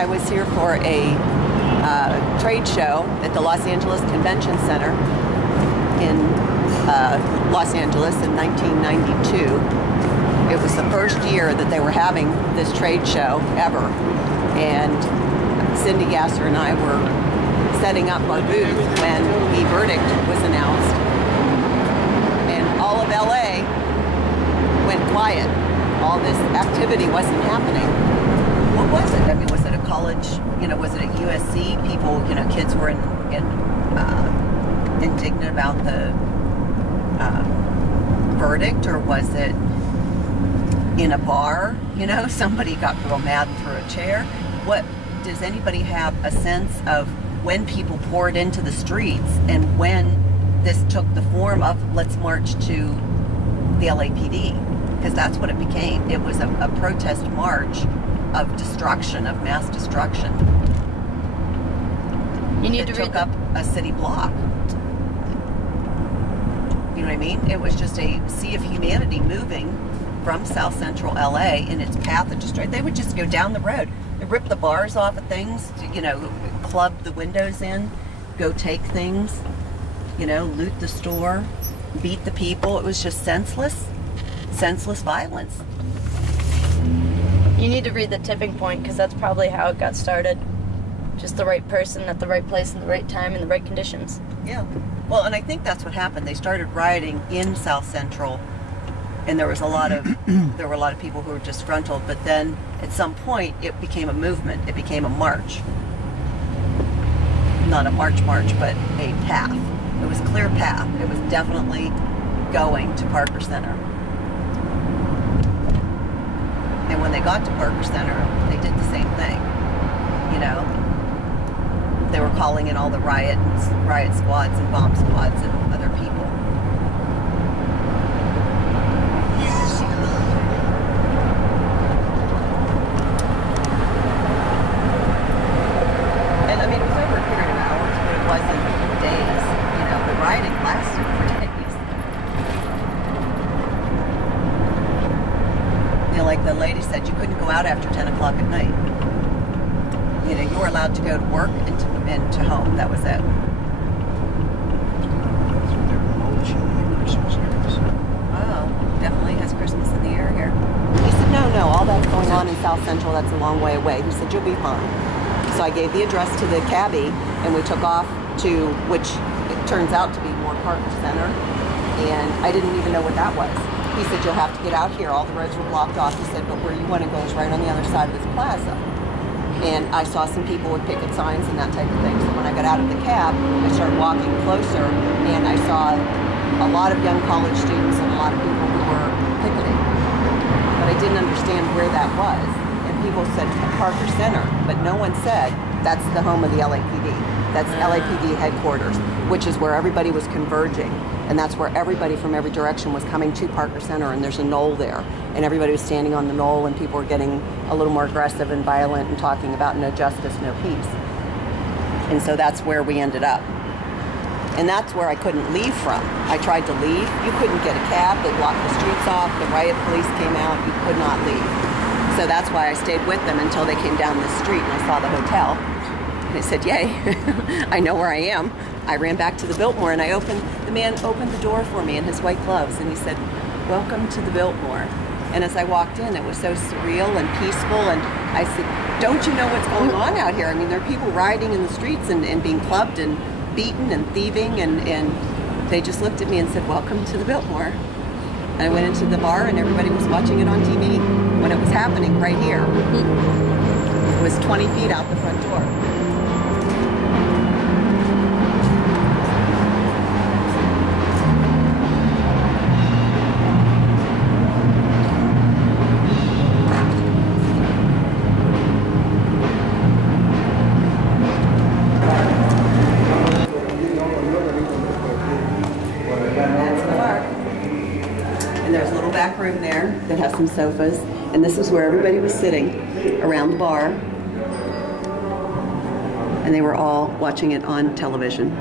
I was here for a trade show at the Los Angeles Convention Center in Los Angeles in 1992. It was the first year that they were having this trade show ever. And Cindy Gasser and I were setting up our booth when the verdict was announced. And all of LA went quiet. All this activity wasn't happening. What was it? I mean, was it a college, was it at USC? People, kids were indignant about the verdict, or was it in a bar? Somebody got real mad and threw a chair. What, does anybody have a sense of when people poured into the streets and when this took the form of let's march to the LAPD? Because that's what it became. It was a protest march of destruction, of mass destruction. It took up a city block. You know what I mean? It was just a sea of humanity moving from South Central LA in its path of destruction. They would just go down the road. They rip the bars off of things, club the windows in, go take things, loot the store, beat the people. It was just senseless violence. You need to read The Tipping Point, because that's probably how it got started. Just the right person at the right place in the right time in the right conditions. Yeah. Well, and I think that's what happened. They started rioting in South Central, and there were a lot of people who were disgruntled, but then at some point it became a movement. It became a march. Not a march, but a path. It was a clear path. It was definitely going to Parker Center. And when they got to Parker Center, they did the same thing. They were calling in all the riot squads and bomb squads and other people. And I mean, it was over a period of hours, but it wasn't days. The rioting lasted for days. Like the lady said, you couldn't go out after 10 o'clock at night. You were allowed to go to work and to home. That was it. Oh, definitely has Christmas in the air here. He said, no, all that's going on in South Central, that's a long way away. He said, you'll be fine. So I gave the address to the cabbie, and we took off to, which it turns out to be more Parker Center, and I didn't even know what that was. He said, you'll have to get out here. All the roads were blocked off. He said, but where you want to go is right on the other side of this plaza. And I saw some people with picket signs and that type of thing. So when I got out of the cab, I started walking closer, and I saw a lot of young college students and a lot of people who were picketing. But I didn't understand where that was. And people said Parker Center, but no one said that's the home of the LAPD. That's LAPD headquarters, which is where everybody was converging. And that's where everybody from every direction was coming to Parker Center, and there's a knoll there. And everybody was standing on the knoll, and people were getting a little more aggressive and violent and talking about no justice, no peace. And so that's where we ended up. And that's where I couldn't leave from. I tried to leave. You couldn't get a cab. They blocked the streets off. The riot police came out. You could not leave. So that's why I stayed with them until they came down the street and I saw the hotel. And I said, yay, I know where I am. I ran back to the Biltmore, and the man opened the door for me in his white gloves, and he said, welcome to the Biltmore. And as I walked in, it was so surreal and peaceful, and I said, don't you know what's going on out here? I mean, there are people rioting in the streets and being clubbed and beaten and thieving, and they just looked at me and said, welcome to the Biltmore. And I went into the bar, and everybody was watching it on TV when it was happening right here. It was 20 feet out the front door. And there's a little back room there that has some sofas, and this is where everybody was sitting around the bar, and they were all watching it on television.